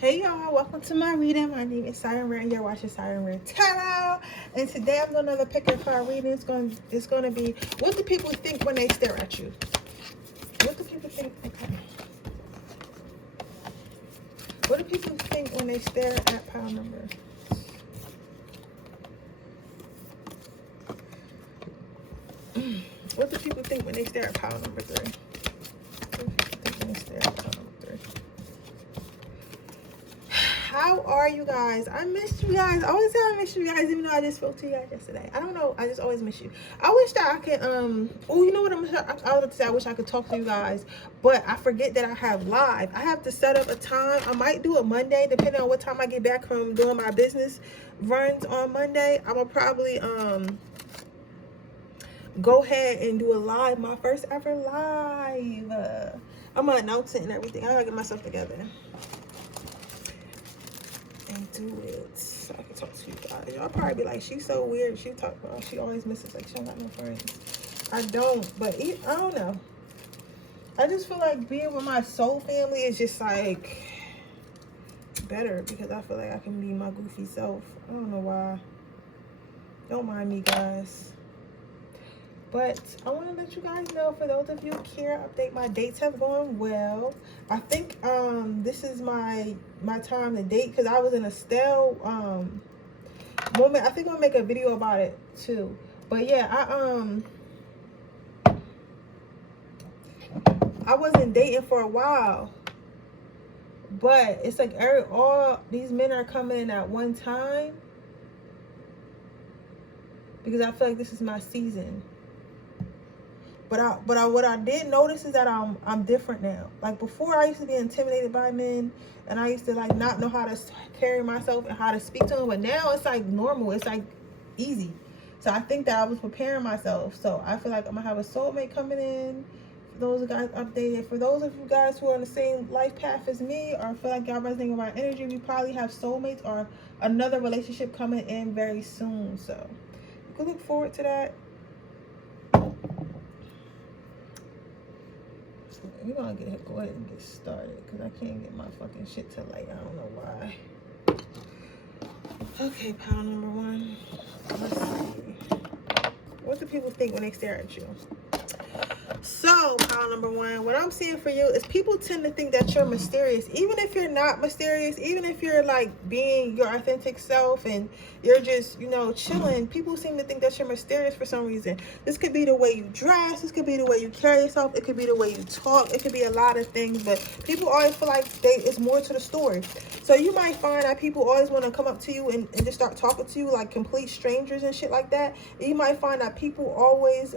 Hey y'all, welcome to my reading. My name is Siren Redd and you're watching Siren Redd Tarot. And today I'm doing another pick and card reading. It's going to be, what do people think when they stare at you? What do people think? Okay. What do people think when they stare at pile number? What do people think when they stare at pile number 3? What do people think when they stare at pile number 3? How are you guys? I missed you guys. I always say I miss you guys, even though I just spoke to you guys yesterday. I don't know. I just always miss you. I wish that I could, oh, you know what I was going to say? I wish I could talk to you guys, but I forget that I have live. I have to set up a time. I might do it Monday, depending on what time I get back from doing my business runs on Monday. I'm going to probably, go ahead and do a live, my first ever live. I'm going to announce it and everything. I got to get myself together and do it so I can talk to you guys. Y'all probably be like, she's so weird. She always misses, like she don't got no friends. I don't, but I don't know. I just feel like being with my soul family is just like better because I feel like I can be my goofy self. I don't know why. Don't mind me, guys. But I want to let you guys know, for those of you who care, update, my dates have gone well. I think this is my time to date because I was in a stale moment. I think I'll make a video about it too. But yeah, I wasn't dating for a while. But it's like all these men are coming in at one time because I feel like this is my season. But what I did notice is that I'm different now. Like before, I used to be intimidated by men, and I used to like not know how to carry myself and how to speak to them. But now it's like normal. It's like easy. So I think that I was preparing myself. So I feel like I'm gonna have a soulmate coming in. For those of you guys updated, for those of you guys who are on the same life path as me, or feel like y'all resonating with my energy, we probably have soulmates or another relationship coming in very soon. So you can look forward to that. We're gonna go ahead and get started because I can't get my fucking shit to light. I don't know why. Okay, pile number 1. Let's see. What do people think when they stare at you? So, pile number 1, what I'm seeing for you is people tend to think that you're mysterious. Even if you're not mysterious, even if you're like being your authentic self and you're just, you know, chilling, people seem to think that you're mysterious for some reason. This could be the way you dress. This could be the way you carry yourself. It could be the way you talk. It could be a lot of things, but people always feel like it's more to the story. So you might find that people always want to come up to you and just start talking to you like complete strangers and shit like that. And you might find that people always,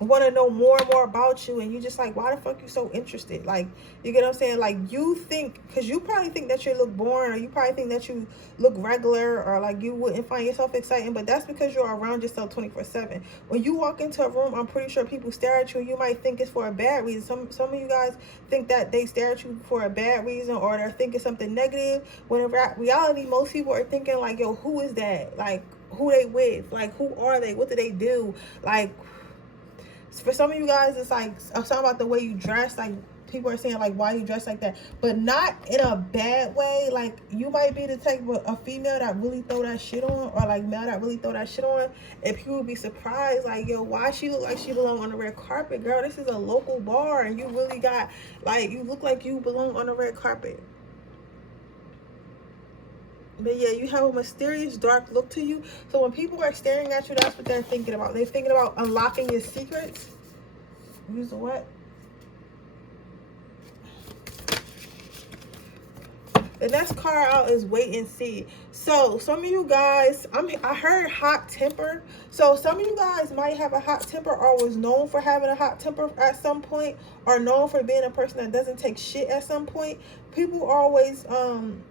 want to know more and more about you, and you just like, why the fuck you so interested? Like, you get what I'm saying? Like, you think, because you probably think that you look boring, or you probably think that you look regular, or like you wouldn't find yourself exciting, but that's because you're around yourself 24/7. When you walk into a room, I'm pretty sure people stare at you, and you might think it's for a bad reason. Some of you guys think that they stare at you for a bad reason, or they're thinking something negative, when in reality most people are thinking like, yo, who is that? Like, who they with? Like, who are they? What do they do? Like, for some of you guys, it's like something about the way you dress. Like, people are saying like, why you dress like that, but not in a bad way. Like, you might be the type of a female that really throw that shit on, or like male that really throw that shit on, and people would be surprised like, yo, why she look like she belong on the red carpet? Girl, this is a local bar, and you really got, like, you look like you belong on the red carpet. But yeah, you have a mysterious dark look to you. So when people are staring at you, that's what they're thinking about. They're thinking about unlocking your secrets. Use the what? The next card out is wait and see. So some of you guys, I heard hot temper. So some of you guys might have a hot temper, or was known for having a hot temper at some point, or known for being a person that doesn't take shit at some point. People always,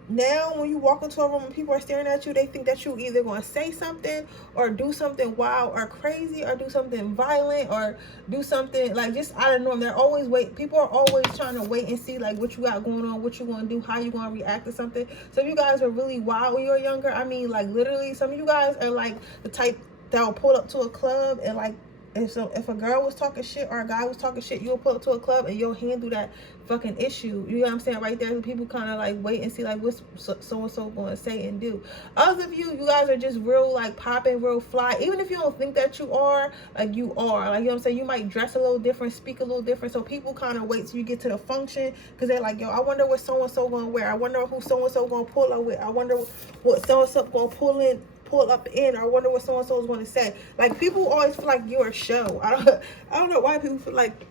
now when you walk into a room and people are staring at you, they think that you either going to say something or do something wild or crazy, or do something violent, or do something like just out of norm. They're always people are always trying to wait and see like what you got going on, what you going to do, how you going to react to something. Some of you guys were really wild when you were younger. I mean, like, literally, some of you guys are like the type that will pull up to a club and like, if a girl was talking shit or a guy was talking shit, you'll pull up to a club and you'll handle that fucking issue. You know what I'm saying? Right there, people kind of like wait and see like what's so-and-so going to say and do. Others of you guys are just real like popping, real fly. Even if you don't think that you are, like you are. Like, you know what I'm saying? You might dress a little different, speak a little different. So people kind of wait till you get to the function because they're like, yo, I wonder what so-and-so going to wear. I wonder who so-and-so going to pull up with. I wonder what so-and-so going to pull up in. I wonder what so-and-so is going to say. Like, people always feel like you're a show. I don't know why people feel like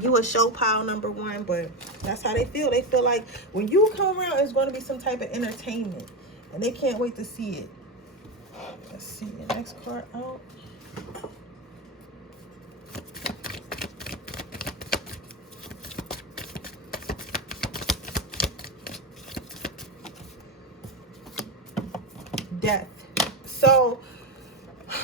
you a show pile number one, but that's how they feel. They feel like when you come around, it's going to be some type of entertainment, and they can't wait to see it. Let's see the next card out. Death. So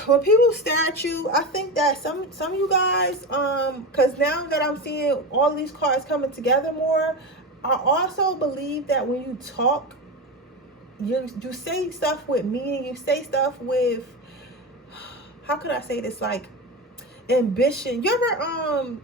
when people stare at you, I think that some of you guys, because now that I'm seeing all these cards coming together more, I also believe that when you talk, you say stuff with meaning. You say stuff with, how could I say this, like ambition. You ever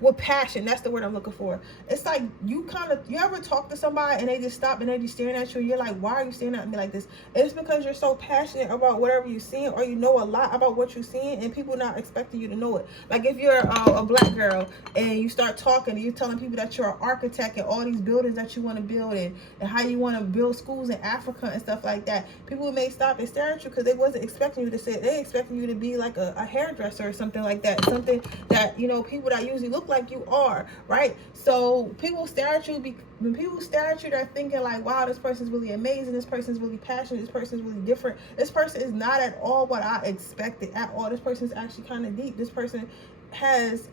with passion, that's the word I'm looking for. It's like you ever talk to somebody and they just stop and they just staring at you, and you're like, why are you staring at me like this? It's because you're so passionate about whatever you're seeing, or you know a lot about what you're seeing, and people not expecting you to know it. Like if you're a black girl and you start talking and you're telling people that you're an architect and all these buildings that you want to build and how you want to build schools in Africa and stuff like that, people may stop and stare at you because they wasn't expecting you to say it. They expecting you to be like a hairdresser or something like that, something that, you know, people that usually look like you are, right? So people stare at you. When people stare at you, they're thinking like, wow, this person's really amazing, this person's really passionate, this person's really different, this person is not at all what I expected at all, this person's actually kind of deep, this person has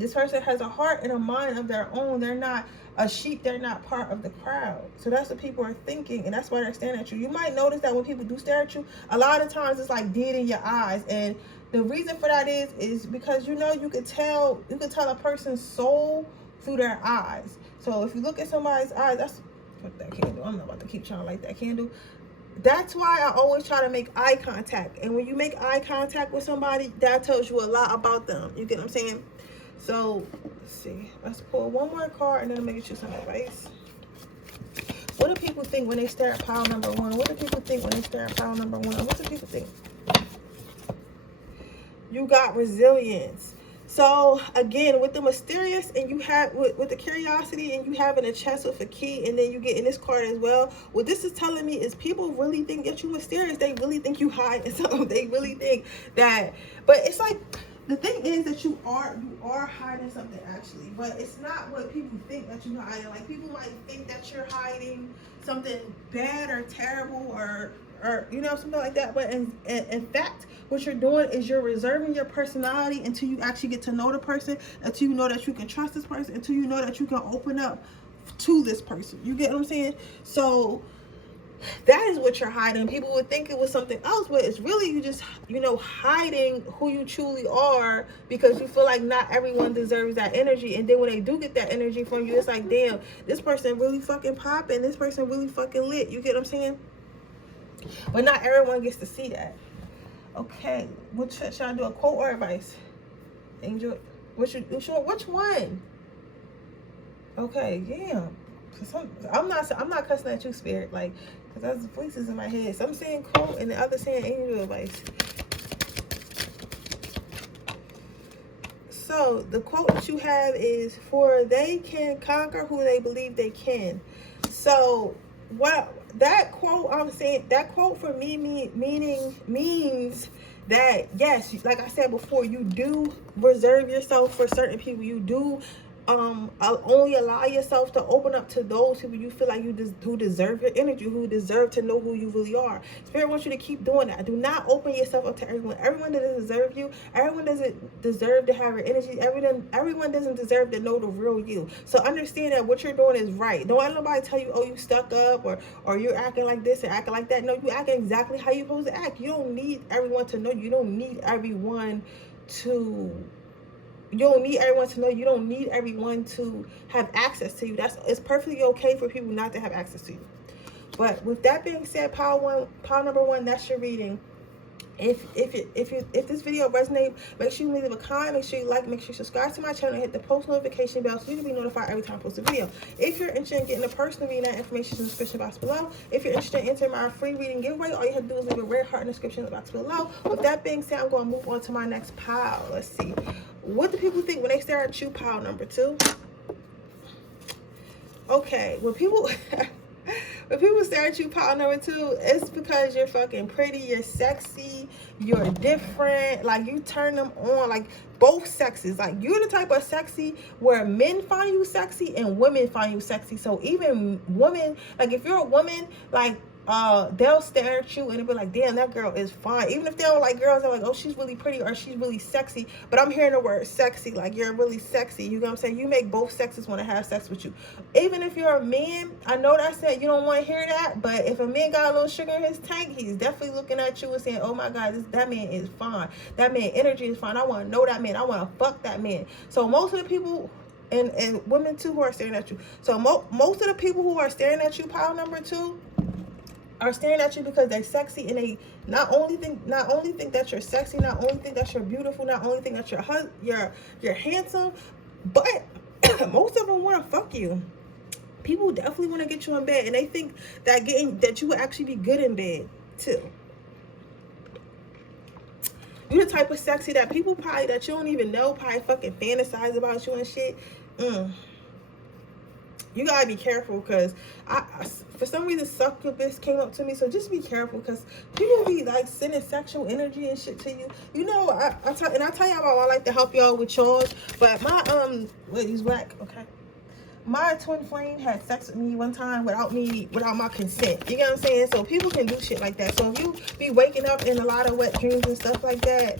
a heart and a mind of their own. They're not a sheep, they're not part of the crowd. So that's what people are thinking, and that's why they're staring at you. You might notice that when people do stare at you, a lot of times it's like dead in your eyes, and the reason for that is because, you know, you could tell a person's soul through their eyes. So if you look at somebody's eyes, that's what that candle. I'm not about to keep trying to light that candle. That's why I always try to make eye contact. And when you make eye contact with somebody, that tells you a lot about them. You get what I'm saying? So let's see. Let's pull one more card and then I'm gonna get you some advice. What do people think when they stare at pile number one? What do people think when they stare at pile number one? What do people think? You got resilience. So again, with the mysterious, and you have with the curiosity, and you having a chest with a key, and then you get in this card as well. What this is telling me is people really think that you're mysterious. They really think you hide something. They really think that, but it's like, the thing is that you are hiding something actually, but it's not what people think that you're hiding. Like, people might think that you're hiding something bad or terrible or you know, something like that, but in fact, what you're doing is you're reserving your personality until you actually get to know the person, until you know that you can trust this person, until you know that you can open up to this person. You get what I'm saying? So that is what you're hiding. People would think it was something else, but it's really you just, you know, hiding who you truly are because you feel like not everyone deserves that energy. And then when they do get that energy from you, it's like, damn, this person really fucking popping, this person really fucking lit. You get what I'm saying? But not everyone gets to see that. Okay, should I do a quote or advice? Angel, which one? Okay, yeah. I'm not cussing at you, spirit, like, because that's voices in my head. So I'm saying quote and the other saying angel advice. So the quote that you have is, for they can conquer who they believe they can. So what that quote, I'm saying, that quote for me means that, yes, like I said before, you do reserve yourself for certain people. You do only allow yourself to open up to those people you feel like who deserve your energy, who deserve to know who you really are. Spirit wants you to keep doing that. Do not open yourself up to everyone. Everyone doesn't deserve you. Everyone doesn't deserve to have your energy. Everyone doesn't deserve to know the real you. So understand that what you're doing is right. Don't let nobody tell you, oh, you stuck up, or you're acting like this and acting like that. No, you acting exactly how you're supposed to act. You don't need everyone to know you. You don't need everyone to You don't need everyone to know. You don't need everyone to have access to you. It's perfectly okay for people not to have access to you. But with that being said, pile number one, that's your reading. If this video resonates, make sure you leave a comment, make sure you like, make sure you subscribe to my channel, and hit the post notification bell so you can be notified every time I post a video. If you're interested in getting a personal reading, that information is in the description box below. If you're interested in entering my free reading giveaway, all you have to do is leave a red heart in the description box below. With that being said, I'm going to move on to my next pile. Let's see. What do people think when they stare at you? Pile number 2. Okay, when people stare at you, pile number 2, it's because you're fucking pretty, you're sexy, you're different, like you turn them on, like both sexes. Like you're the type of sexy where men find you sexy and women find you sexy. So even women, like if you're a woman, like they'll stare at you and they'll be like, damn, that girl is fine. Even if they don't like girls, they're like, oh, she's really pretty or she's really sexy. But I'm hearing the word sexy, like you're really sexy. You know what I'm saying? You make both sexes want to have sex with you. Even if you're a man, I know that I said you don't want to hear that, but if a man got a little sugar in his tank, he's definitely looking at you and saying, oh my God, that man is fine. That man energy is fine. I want to know that man. I want to fuck that man. So most of the people, and women too, who are staring at you. So most of the people who are staring at you, pile number 2, are staring at you because they're sexy, and they not only think that you're sexy, not only think that you're beautiful, not only think that you're handsome, but most of them want to fuck you. People definitely want to get you in bed, and they think that you would actually be good in bed too. You're the type of sexy that people probably that you don't even know probably fucking fantasize about you and shit. You gotta be careful, because I for some reason succubus came up to me, so just be careful, because people be like sending sexual energy and shit to you. You know, I tell y'all about, I like to help y'all with chores, but my wait, he's whack. Okay, my twin flame had sex with me one time without my consent. You get what I'm saying? So people can do shit like that. So if you be waking up in a lot of wet dreams and stuff like that,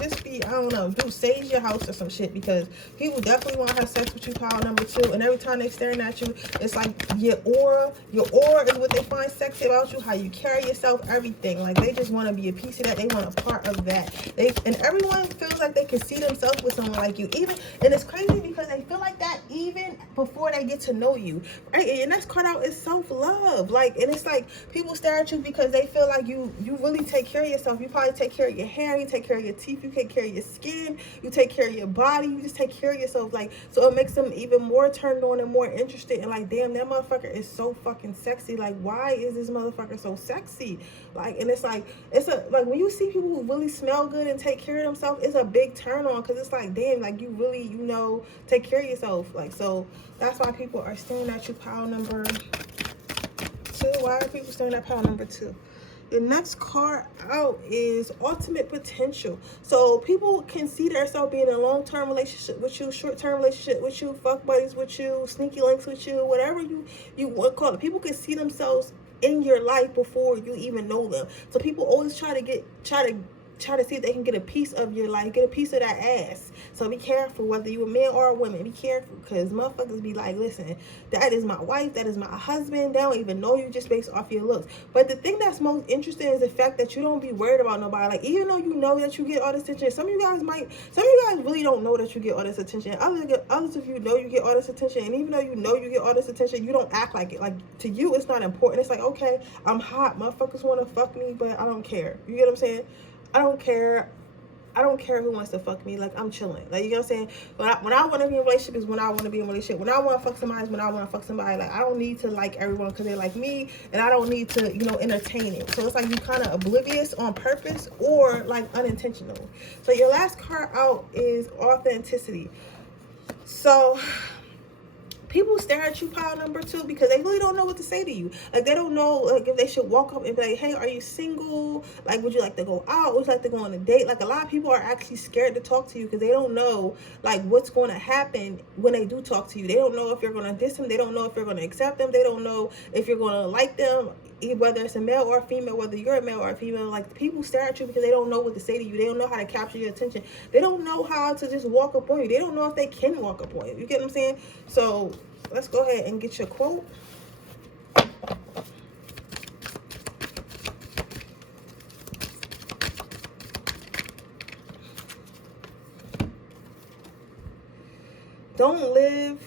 just be, I don't know, do sage your house or some shit, because people definitely want to have sex with you, pile number 2, and every time they staring at you, it's like your aura is what they find sexy about you, how you carry yourself, everything. Like they just want to be a piece of that, they want a part of that. And everyone feels like they can see themselves with someone like you, even, and it's crazy because they feel like that even before they get to know you, right? And that's called out is self-love. Like, and it's like people stare at you because they feel like you really take care of yourself. You probably take care of your hair, you take care of your teeth, you take care of your skin, you take care of your body, you just take care of yourself. Like, so it makes them even more turned on and more interested, and like, damn, that motherfucker is so fucking sexy. Like, why is this motherfucker so sexy? Like, and it's like like when you see people who really smell good and take care of themselves, it's a big turn on, because it's like, damn, like you really, you know, take care of yourself. Like, so that's why people are staring at you, pile number 2. Why are people staring at pile number 2? The next card out is ultimate potential. So people can see themselves being in a long-term relationship with you, short-term relationship with you, fuck buddies with you, sneaky links with you, whatever you want to call it. People can see themselves in your life before you even know them. So people always try to see if they can get a piece of your life, get a piece of that ass. So be careful, whether you a man or a woman, be careful, because motherfuckers be like, listen, that is my wife, that is my husband, they don't even know you just based off your looks. But the thing that's most interesting is the fact that you don't be worried about nobody. Like, even though you know that you get all this attention, some of you guys really don't know that you get all this attention. Others of you know you get all this attention, and even though you know you get all this attention, you don't act like it. Like, to you, it's not important. It's like, okay, I'm hot, motherfuckers want to fuck me, but I don't care. You get what I'm saying? I don't care who wants to fuck me. Like, I'm chilling. Like, you know what I'm saying? When I want to be in a relationship is when I want to be in a relationship. When I want to fuck somebody is when I want to fuck somebody. Like, I don't need to like everyone because they like me, and I don't need to, you know, entertain it. So it's like you kind of oblivious on purpose or like unintentional. So your last card out is authenticity. So people stare at you, pile number 2, because they really don't know what to say to you. Like, they don't know, like, if they should walk up and be like, hey, are you single? Like, would you like to go out? Would you like to go on a date? Like, a lot of people are actually scared to talk to you because they don't know, like, what's going to happen when they do talk to you. They don't know if you're going to diss them. They don't know if you're going to accept them. They don't know if you're going to like them, whether it's a male or a female, whether you're a male or a female. Like, people stare at you because they don't know what to say to you. They don't know how to capture your attention. They don't know how to just walk up on you. They don't know if they can walk up on you. You get what I'm saying? So let's go ahead and get your quote. Don't live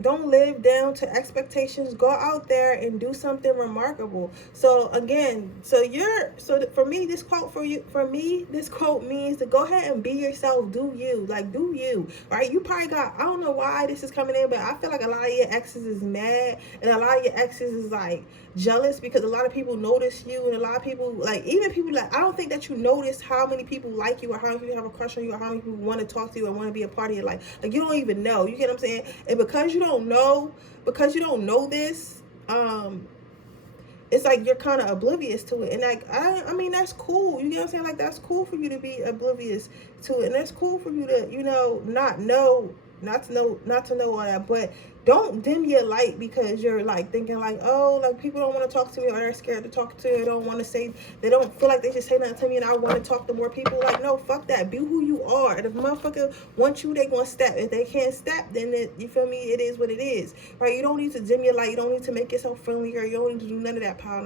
don't live down to expectations. Go out there and do something remarkable. So again, for me, this quote means to go ahead and be yourself. Do you, like, do you, right? You probably got, I don't know why this is coming in, but I feel like a lot of your exes is mad, and a lot of your exes is like jealous because a lot of people notice you, and a lot of people, like, even people, like, I don't think that you notice how many people like you, or how many people have a crush on you, or how many people want to talk to you and want to be a part of your life. Like, you don't even know. You get what I'm saying? And because you don't know this, it's like you're kind of oblivious to it. And like, I mean, that's cool. You get what I'm saying? Like, that's cool for you to be oblivious to it, and that's cool for you to, you know, not to know all that. But don't dim your light because you're like thinking like, oh, like, people don't want to talk to me, or they're scared to talk to me, they don't feel like they should say nothing to me, and I want to talk to more people. Like, no, fuck that. Be who you are. And if a motherfucker wants you, they gonna step. If they can't step, then you feel me, it is what it is, right? You don't need to dim your light. You don't need to make yourself friendlier. You don't need to do none of that. Pile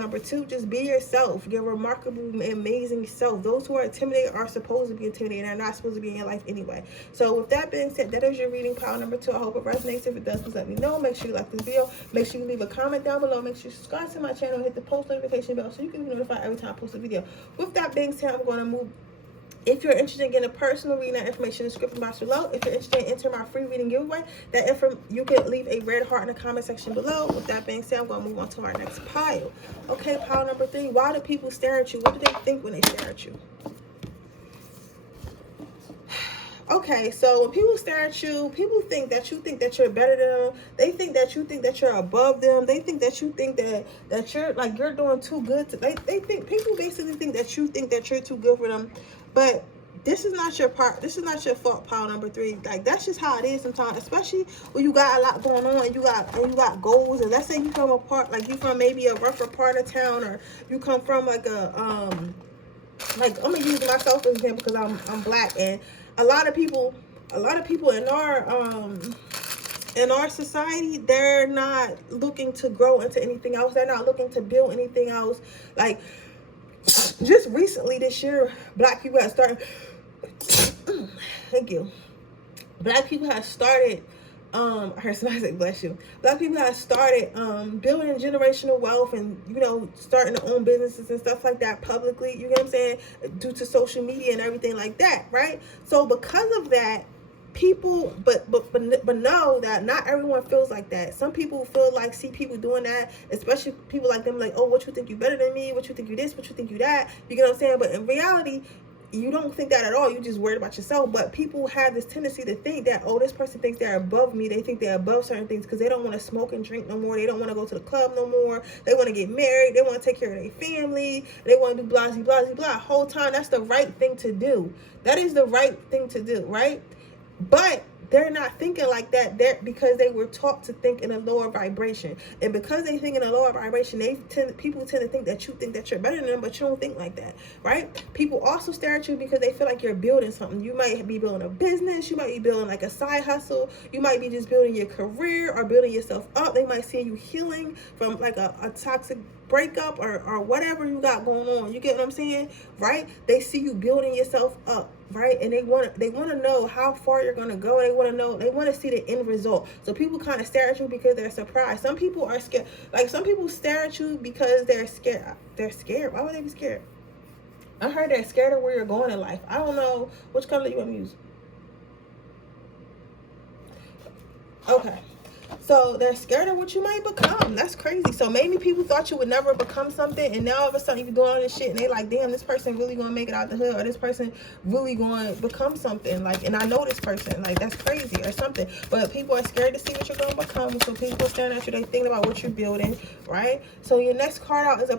number two, just be yourself, your remarkable, amazing self. Those who are intimidated are supposed to be intimidated. They're not supposed to be in your life anyway. So with that being said, that is your reading, pile number two. I hope it resonates. If it does, please let me know. Make sure you like this video. Make sure you leave a comment down below. Make sure you subscribe to my channel. Hit the post notification bell so you can be notified every time I post a video. With that being said, I'm going to move. If you're interested in getting a personal reading, that information in the description box below. If you're interested in entering my free reading giveaway, you can leave a red heart in the comment section below. With that being said, I'm going to move on to our next pile. Okay, pile number three. Why do people stare at you? What do they think when they stare at you? Okay, so when people stare at you, people think that you think that you're better than them. They think that you think that you're above them. They think that you think that you're like, you're doing too good. They think, people basically think that you think that you're too good for them. But this is not your part. This is not your fault, pile number three. Like, that's just how it is sometimes, especially when you got a lot going on and you got goals. And let's say you from like you from maybe a rougher part of town, or you come from like like, I'm gonna use myself as example because I'm black, and a lot of people in our society, they're not looking to grow into anything else. They're not looking to build anything else. Like, just recently this year, black people have started thank you. Black people have started I heard somebody say bless you. Black people have started building generational wealth, and, you know, starting their own businesses and stuff like that publicly, you know what I'm saying, due to social media and everything like that, right? So because of that, people but know that not everyone feels like that. Some people feel like, see people doing that, especially people like them, like, oh, what you think you better than me, what you think you this, what you think you that, you get what I'm saying? But in reality, you don't think that at all. You just worried about yourself. But people have this tendency to think that, oh, this person thinks they're above me. They think they're above certain things because they don't want to smoke and drink no more. They don't want to go to the club no more. They want to get married. They want to take care of their family. They want to do blah, blah, blah, blah. Whole time, that's the right thing to do. That is the right thing to do, right? But they're not thinking like that. Because they were taught to think in a lower vibration, and because they think in a lower vibration, people tend to think that you think that you're better than them, but you don't think like that, right? People also stare at you because they feel like you're building something. You might be building a business. You might be building like a side hustle. You might be just building your career or building yourself up. They might see you healing from like a toxic breakup or whatever you got going on. You get what I'm saying, right? They see you building yourself up, right? And they want to know how far you're going to go. They want to see the end result. So people kind of stare at you because they're surprised. Some people are scared. Like, some people stare at you because they're scared. They're scared. Why would they be scared? I heard they're scared of where you're going in life. I don't know which color you want to use. Okay. So they're scared of what you might become. That's crazy. So maybe people thought you would never become something, and now all of a sudden you're doing all this shit, and they like, damn, this person really gonna make it out the hood, or this person really gonna become something. Like, and I know this person. Like, that's crazy or something. But people are scared to see what you're gonna become. So people are staring at you. They thinking about what you're building, right? So your next card out is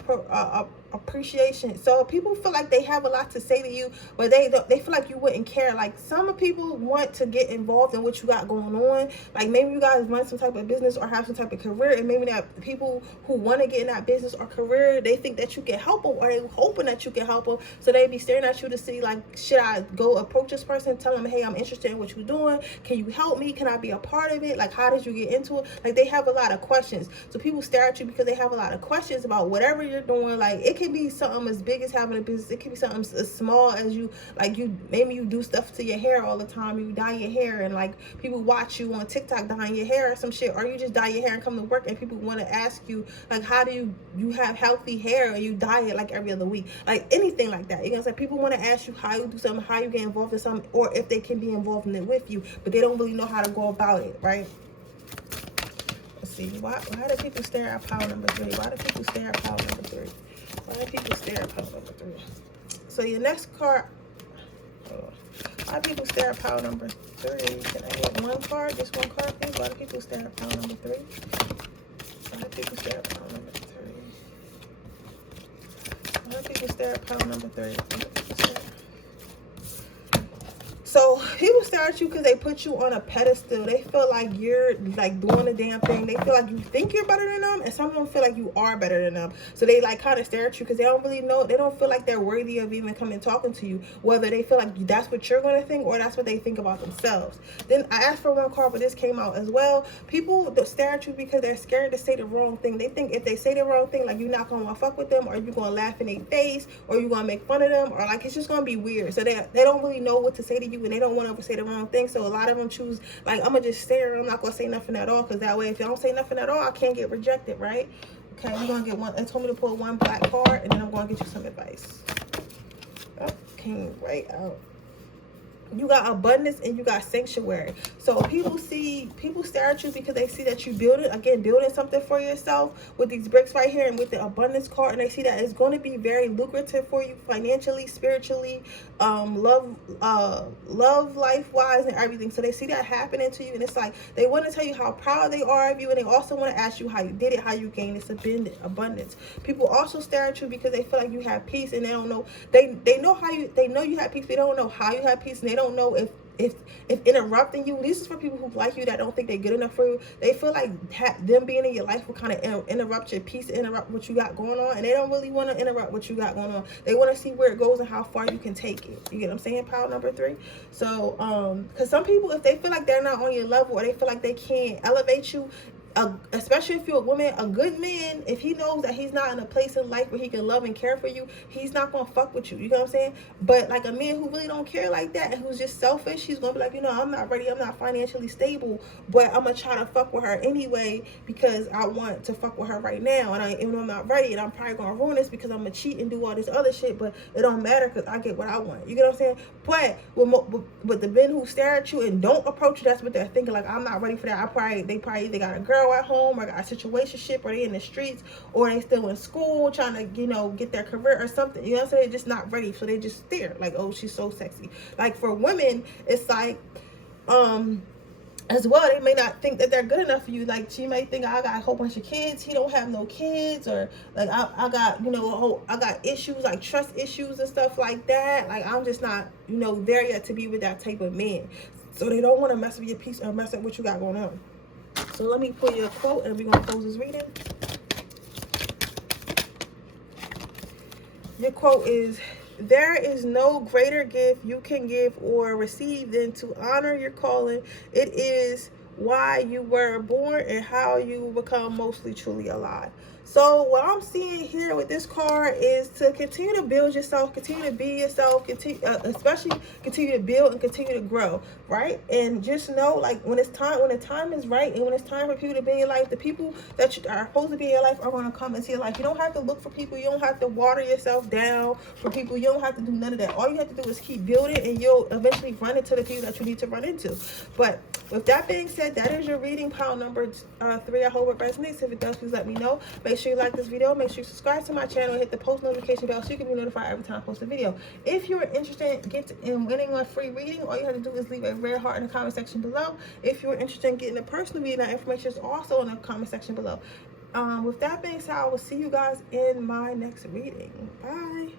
appreciation. So people feel like they have a lot to say to you, but they feel like you wouldn't care. Like, some people want to get involved in what you got going on. Like, maybe you guys run some type of business or have some type of career, and maybe that people who want to get in that business or career, they think that you can help them, or they hoping that you can help them. So they be staring at you to see, like, should I go approach this person, tell them, hey, I'm interested in what you're doing, can you help me, can I be a part of it, like, how did you get into it? Like, they have a lot of questions. So people stare at you because they have a lot of questions about whatever you're doing. Like, it could be something as big as having a business. It could be something as small as you, like, maybe you do stuff to your hair all the time. You dye your hair and like people watch you on TikTok dyeing your hair or some shit, or you just dye your hair and come to work and people want to ask you like, how do you have healthy hair and you dye it like every other week, like anything like that. You know what I'm saying? People want to ask you how you do something, how you get involved in something, or if they can be involved in it with you, but they don't really know how to go about it, right? Let's see. Why do people stare at pile number 3? Why do people stare at pile number 3? Why do people stare at pile number 3? So your next card. Why do people stare at pile number 3? Can I get one card? Just one card, please? Why do people stare at pile number 3? Why do people stare at pile number 3? Why do people stare at pile number 3? So people stare at you because they put you on a pedestal. They feel like you're like doing a damn thing. They feel like you think you're better than them, and some of them feel like you are better than them. So they like kind of stare at you because they don't really know. They don't feel like they're worthy of even coming talking to you. Whether they feel like that's what you're going to think or that's what they think about themselves. Then I asked for one card, but this came out as well. People that stare at you because they're scared to say the wrong thing. They think if they say the wrong thing, like you're not going to fuck with them, or you're going to laugh in their face, or you're going to make fun of them, or like it's just going to be weird. So they don't really know what to say to you, and they don't want to say the wrong thing. So a lot of them choose like, I'm gonna just stare, I'm not gonna say nothing at all, because that way if you don't say nothing at all, I can't get rejected, right? Okay, I'm gonna get one. They told me to pull one black card, and then I'm gonna get you some advice. Oh, came right out. You got abundance and you got sanctuary. So people stare at you because they see that you building something for yourself with these bricks right here and with the abundance card, and they see that it's going to be very lucrative for you financially, spiritually, love life wise, and everything. So they see that happening to you, and it's like they want to tell you how proud they are of you, and they also want to ask you how you did it, how you gained this abundance. People also stare at you because they feel like you have peace, and they don't know, they know you have peace, but they don't know how you have peace, and they don't know if interrupting you. This is for people who like you, that don't think they're good enough for you. They feel like them being in your life will kind of interrupt your peace, interrupt what you got going on, and they don't really want to interrupt what you got going on. They want to see where it goes and how far you can take it. You get what I'm saying? Pile number 3. So because some people, if they feel like they're not on your level, or they feel like they can't elevate you, especially if you're a woman, a good man, if he knows that he's not in a place in life where he can love and care for you, he's not gonna fuck with you. You know what I'm saying? But like a man who really don't care like that, and who's just selfish, he's gonna be like, you know, I'm not ready, I'm not financially stable, but I'm gonna try to fuck with her anyway because I want to fuck with her right now, and even though I'm not ready, and I'm probably gonna ruin this because I'm gonna cheat and do all this other shit, but it don't matter because I get what I want. You get what I'm saying? But the men who stare at you and don't approach you, that's what they're thinking. Like, I'm not ready for that. They probably either got a girl at home, or got a situationship, or they in the streets, or they still in school trying to, you know, get their career or something. You know what I'm saying? They're just not ready, so they just stare like, oh, she's so sexy. Like for women, it's like as well, they may not think that they're good enough for you. Like she may think, I got a whole bunch of kids, he don't have no kids, or like I got, you know, I got issues like trust issues and stuff like that. Like I'm just not, you know, there yet to be with that type of man. So they don't want to mess with your peace or mess up what you got going on. So let me pull you a quote, and we're going to close this reading. Your quote is, there is no greater gift you can give or receive than to honor your calling. It is why you were born and how you will become mostly truly alive. So what I'm seeing here with this card is to continue to build yourself, continue to be yourself, especially continue to build and continue to grow, right? And just know, like, when the time is right, and when it's time for people to be in your life, the people that are supposed to be in your life are going to come into your life. You don't have to look for people. You don't have to water yourself down for people. You don't have to do none of that. All you have to do is keep building, and you'll eventually run into the people that you need to run into. But with that being said, that is your reading, pile number 3. I hope it resonates. If it does, please let me know. Make sure you like this video. Make sure you subscribe to my channel. Hit the post notification bell so you can be notified every time I post a video. If you're interested in winning a free reading, all you have to do is leave a red heart in the comment section below. If you're interested in getting a personal reading, that information is also in the comment section below. With that being said, I will see you guys in my next reading. Bye.